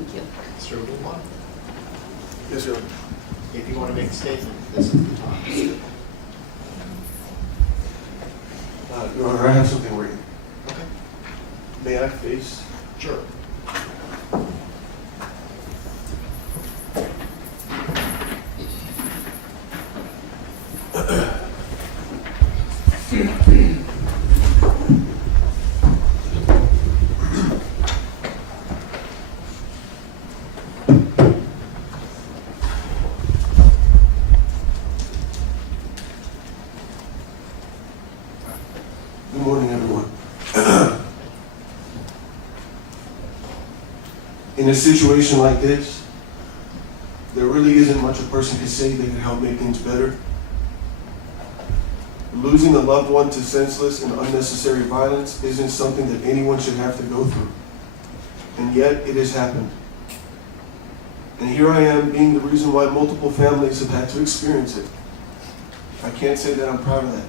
Thank you. Mr. Abulaban, Yes, sir. if you want to make a statement, this is the time. Your Honor, I have something written. Okay. May I face? Sure. Good morning, everyone. In a situation like this, there really isn't much a person can say that can help make things better. Losing a loved one to senseless and unnecessary violence isn't something that anyone should have to go through. And yet, it has happened. And here I am being the reason why multiple families have had to experience it. I can't say that I'm proud of that.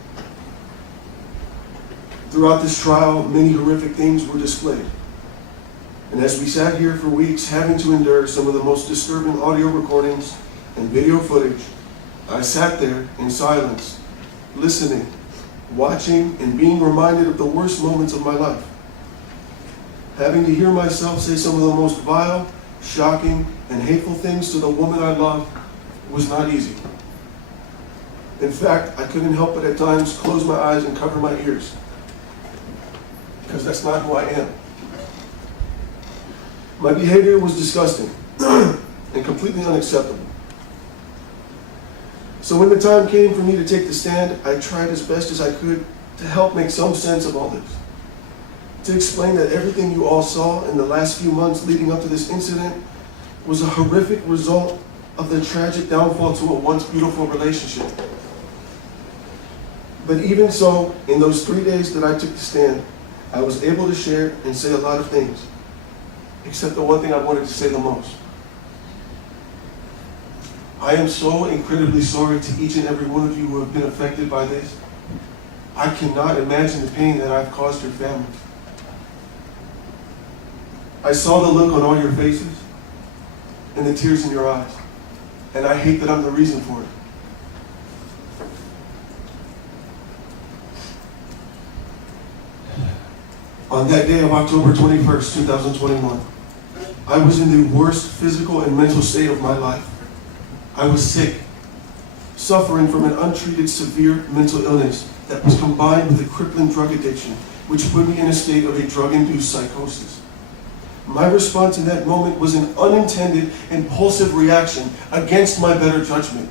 Throughout this trial, many horrific things were displayed. And as we sat here for weeks having to endure some of the most disturbing audio recordings and video footage, I sat there in silence, listening, watching, and being reminded of the worst moments of my life. Having to hear myself say some of the most vile, shocking, and hateful things to the woman I loved was not easy. In fact, I couldn't help but at times close my eyes and cover my ears, because that's not who I am. My behavior was disgusting and completely unacceptable. So when the time came for me to take the stand, I tried as best as I could to help make some sense of all this. To explain that everything you all saw in the last few months leading up to this incident was a horrific result of the tragic downfall to a once beautiful relationship. But even so, in those 3 days that I took the stand, I was able to share and say a lot of things, except the one thing I wanted to say the most. I am so incredibly sorry to each and every one of you who have been affected by this. I cannot imagine the pain that I've caused your family. I saw the look on all your faces and the tears in your eyes, and I hate that I'm the reason for it. On that day of October 21st, 2021, I was in the worst physical and mental state of my life. I was sick, suffering from an untreated severe mental illness that was combined with a crippling drug addiction, which put me in a state of a drug-induced psychosis. My response in that moment was an unintended, impulsive reaction against my better judgment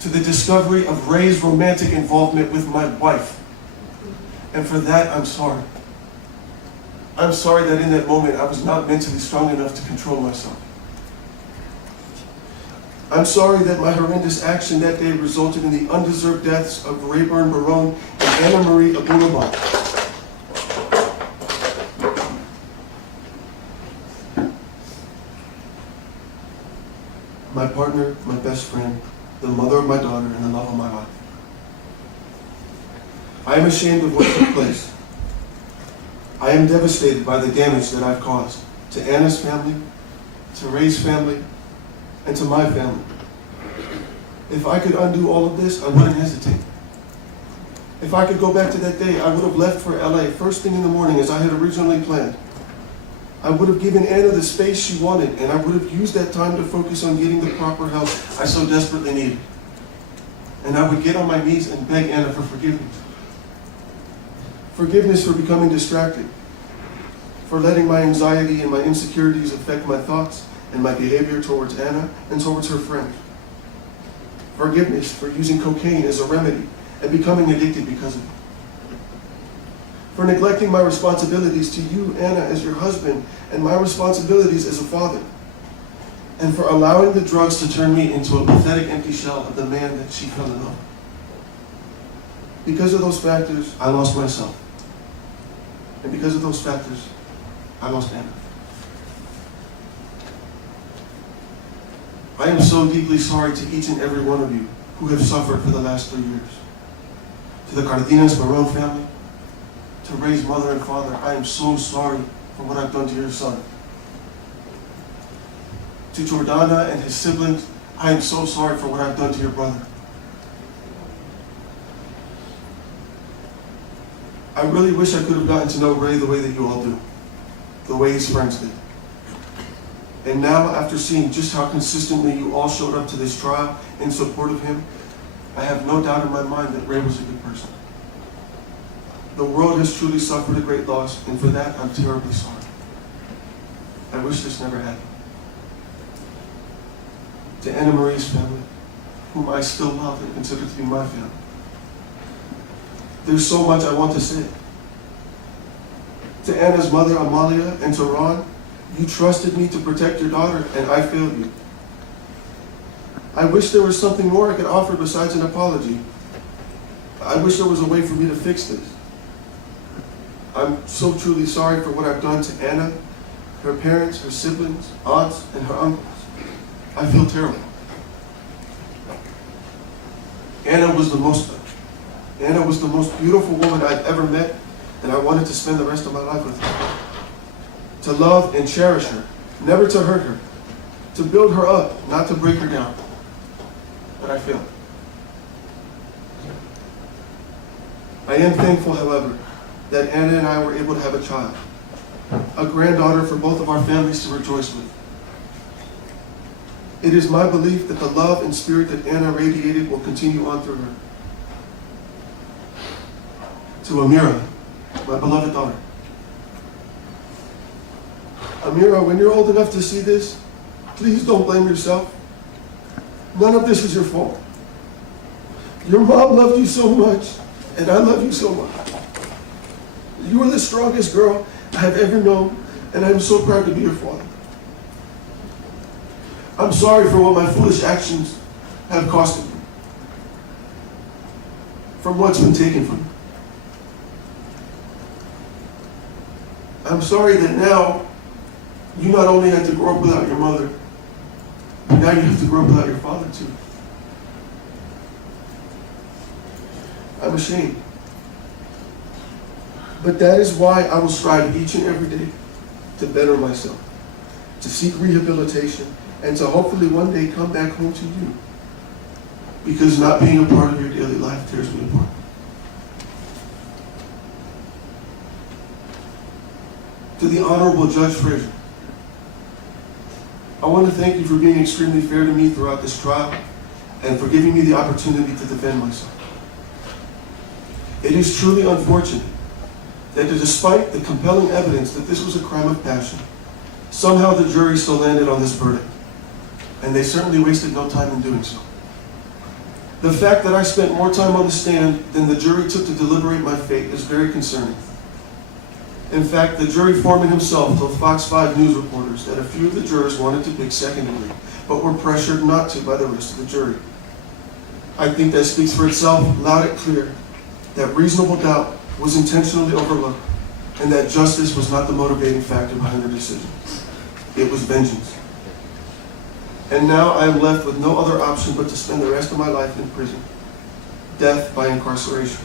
to the discovery of Ray's romantic involvement with my wife. And for that, I'm sorry. I'm sorry that in that moment I was not mentally strong enough to control myself. I'm sorry that my horrendous action that day resulted in the undeserved deaths of Rayburn Barone and Anna Marie Abulaban. My partner, my best friend, the mother of my daughter, and the love of my life. I am ashamed of what took place. I am devastated by the damage that I've caused to Anna's family, to Ray's family, and to my family. If I could undo all of this, I wouldn't hesitate. If I could go back to that day, I would have left for LA first thing in the morning as I had originally planned. I would have given Anna the space she wanted, and I would have used that time to focus on getting the proper help I so desperately needed. And I would get on my knees and beg Anna for forgiveness. Forgiveness for becoming distracted, for letting my anxiety and my insecurities affect my thoughts and my behavior towards Anna and towards her friends. Forgiveness for using cocaine as a remedy and becoming addicted because of it. For neglecting my responsibilities to you, Anna, as your husband, and my responsibilities as a father. And for allowing the drugs to turn me into a pathetic empty shell of the man that she fell in love with. Because of those factors, I lost myself. And because of those factors, I lost Anna. I am so deeply sorry to each and every one of you who have suffered for the last 3 years. To the Cardenas Barone family, to Ray's mother and father, I am so sorry for what I've done to your son. To Jordana and his siblings, I am so sorry for what I've done to your brother. I really wish I could have gotten to know Ray the way that you all do, the way his friends did. And now, after seeing just how consistently you all showed up to this trial in support of him, I have no doubt in my mind that Ray was a good person. The world has truly suffered a great loss, and for that, I'm terribly sorry. I wish this never happened. To Anna Marie's family, whom I still love and consider to be my family, there's so much I want to say. To Anna's mother, Amalia, and to Ron, you trusted me to protect your daughter, and I failed you. I wish there was something more I could offer besides an apology. I wish there was a way for me to fix this. I'm so truly sorry for what I've done to Anna, her parents, her siblings, aunts, and her uncles. I feel terrible. Anna was the most beautiful woman I've ever met, and I wanted to spend the rest of my life with her. To love and cherish her, never to hurt her, to build her up, not to break her down. But I failed. I am thankful, however, that Anna and I were able to have a child, a granddaughter for both of our families to rejoice with. It is my belief that the love and spirit that Anna radiated will continue on through her. To Amira, my beloved daughter. Amira, when you're old enough to see this, please don't blame yourself. None of this is your fault. Your mom loved you so much, and I love you so much. You are the strongest girl I have ever known, and I'm so proud to be your father. I'm sorry for what my foolish actions have costed you, from what's been taken from you. I'm sorry that now you not only had to grow up without your mother, but now you have to grow up without your father too. I'm ashamed. But that is why I will strive each and every day to better myself, to seek rehabilitation, and to hopefully one day come back home to you. Because not being a part of your daily life tears me apart. To the Honorable Judge Frazier, I want to thank you for being extremely fair to me throughout this trial and for giving me the opportunity to defend myself. It is truly unfortunate that despite the compelling evidence that this was a crime of passion, somehow the jury still landed on this verdict, and they certainly wasted no time in doing so. The fact that I spent more time on the stand than the jury took to deliberate my fate is very concerning. In fact, the jury foreman himself told Fox 5 news reporters that a few of the jurors wanted to pick second degree, but were pressured not to by the rest of the jury. I think that speaks for itself, loud and clear, that reasonable doubt was intentionally overlooked, and that justice was not the motivating factor behind the decision. It was vengeance. And now I am left with no other option but to spend the rest of my life in prison. Death by incarceration.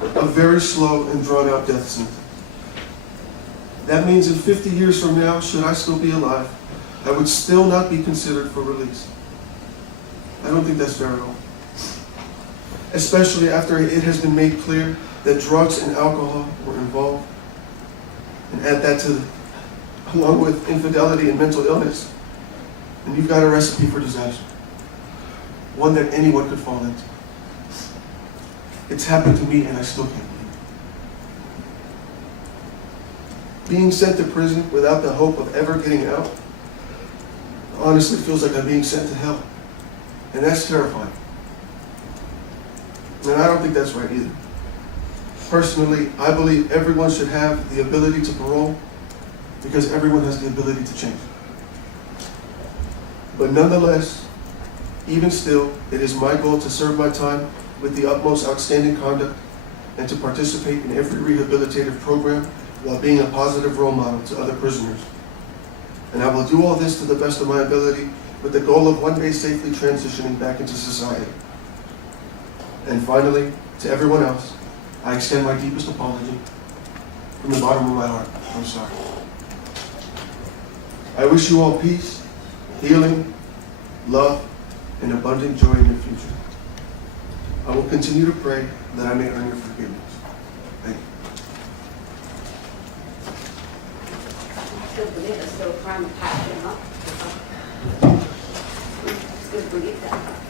A very slow and drawn-out death sentence. That means in 50 years from now, should I still be alive, I would still not be considered for release. I don't think that's fair at all. Especially after it has been made clear that drugs and alcohol were involved. And add that to, along with infidelity and mental illness, and you've got a recipe for disaster. One that anyone could fall into. It's happened to me and I still can't believe it. Being sent to prison without the hope of ever getting out honestly feels like I'm being sent to hell. And that's terrifying. And I don't think that's right either. Personally, I believe everyone should have the ability to parole because everyone has the ability to change. But nonetheless, even still, it is my goal to serve my time with the utmost outstanding conduct and to participate in every rehabilitative program while being a positive role model to other prisoners. And I will do all this to the best of my ability with the goal of one day safely transitioning back into society. And finally, to everyone else, I extend my deepest apology from the bottom of my heart. I'm sorry. I wish you all peace healing, love, and abundant joy in your future. I will continue to pray that I may earn your forgiveness. Thank you. It's good to believe it's still trying to pack him up. It's good to believe that.